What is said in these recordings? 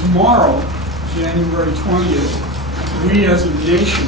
tomorrow, January 20th, we as a nation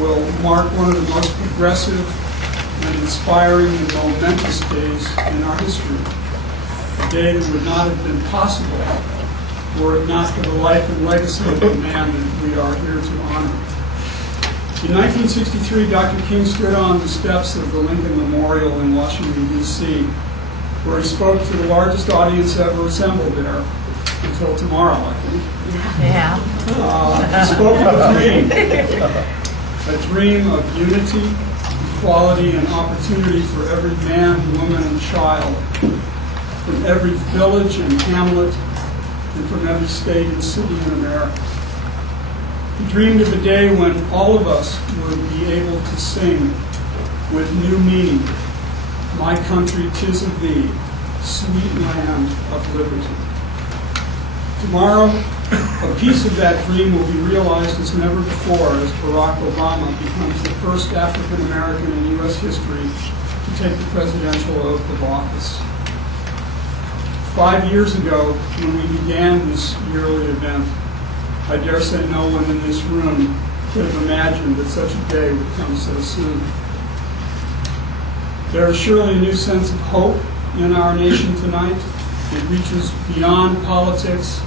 will mark one of the most progressive and inspiring and momentous days in our history. A day that would not have been possible were it not for the life and legacy of the man that we are here to honor. In 1963, Dr. King stood on the steps of the Lincoln Memorial in Washington, D.C., where he spoke to the largest audience ever assembled there, until tomorrow, I think. Yeah. He spoke of a dream of unity, equality, and opportunity for every man, woman, and child, from every village and hamlet, and from every state and city in America. He dreamed of a day when all of us would be able to sing with new meaning, "My country, 'tis of thee, sweet land of liberty." Tomorrow, a piece of that dream will be realized as never before as Barack Obama becomes the first African American in U.S. history to take the presidential oath of office. 5 years ago, when we began this yearly event, I dare say no one in this room could have imagined that such a day would come so soon. There is surely a new sense of hope in our nation tonight. It reaches beyond politics,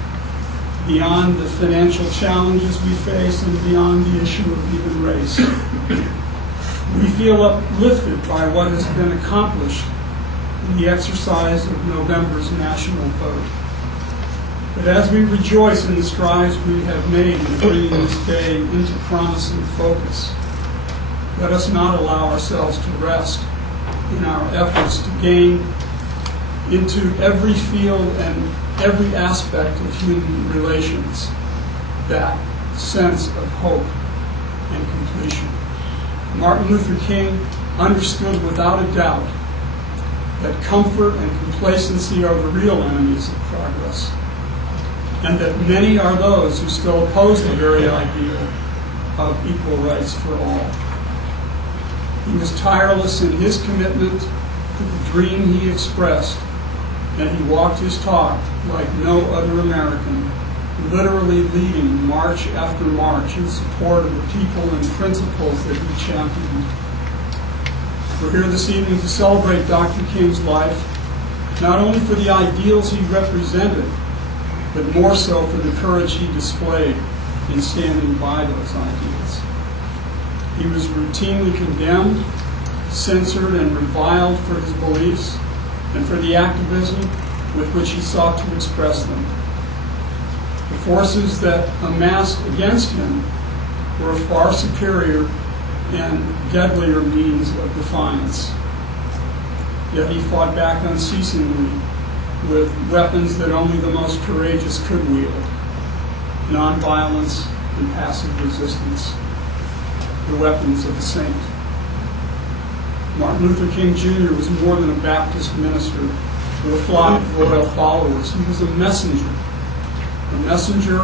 beyond the financial challenges we face, and beyond the issue of even race. We feel uplifted by what has been accomplished in the exercise of November's national vote. But as we rejoice in the strides we have made in bringing this day into promise and focus, let us not allow ourselves to rest in our efforts to gain into every field and every aspect of human relations that sense of hope and completion. Martin Luther King understood without a doubt that comfort and complacency are the real enemies of progress, and that many are those who still oppose the very ideal of equal rights for all. He was tireless in his commitment to the dream he expressed, and he walked his talk like no other American, literally leading march after march in support of the people and principles that he championed. We're here this evening to celebrate Dr. King's life, not only for the ideals he represented, but more so for the courage he displayed in standing by those ideals. He was routinely condemned, censored, and reviled for his beliefs and for the activism with which he sought to express them. The forces that amassed against him were far superior and deadlier means of defiance. Yet he fought back unceasingly with weapons that only the most courageous could wield: nonviolence and passive resistance, the weapons of the saint. Martin Luther King Jr. was more than a Baptist minister with a flock of loyal followers. He was a messenger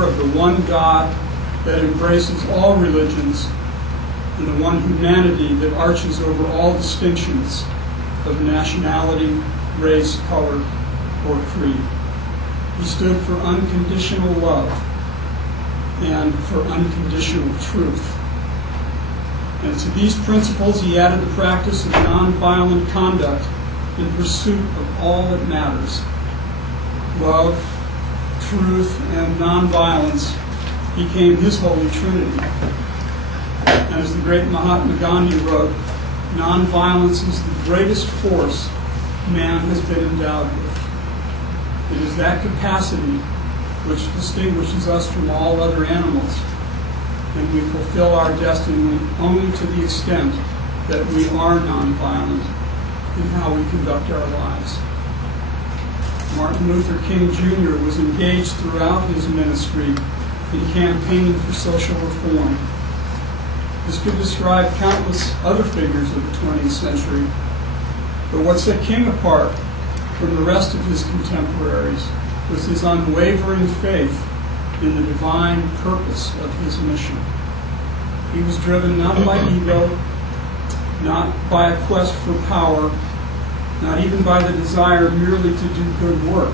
of the one God that embraces all religions and the one humanity that arches over all distinctions of nationality, race, color, or creed. He stood for unconditional love and for unconditional truth. And to these principles he added the practice of nonviolent conduct in pursuit of all that matters. Love, truth, and nonviolence became his holy trinity. And as the great Mahatma Gandhi wrote, nonviolence is the greatest force man has been endowed with. It is that capacity which distinguishes us from all other animals, and we fulfill our destiny only to the extent that we are nonviolent in how we conduct our lives. Martin Luther King Jr. was engaged throughout his ministry in campaigning for social reform. This could describe countless other figures of the 20th century, but what set King apart from the rest of his contemporaries was his unwavering faith in the divine purpose of his mission. He was driven not by ego, not by a quest for power, not even by the desire merely to do good work,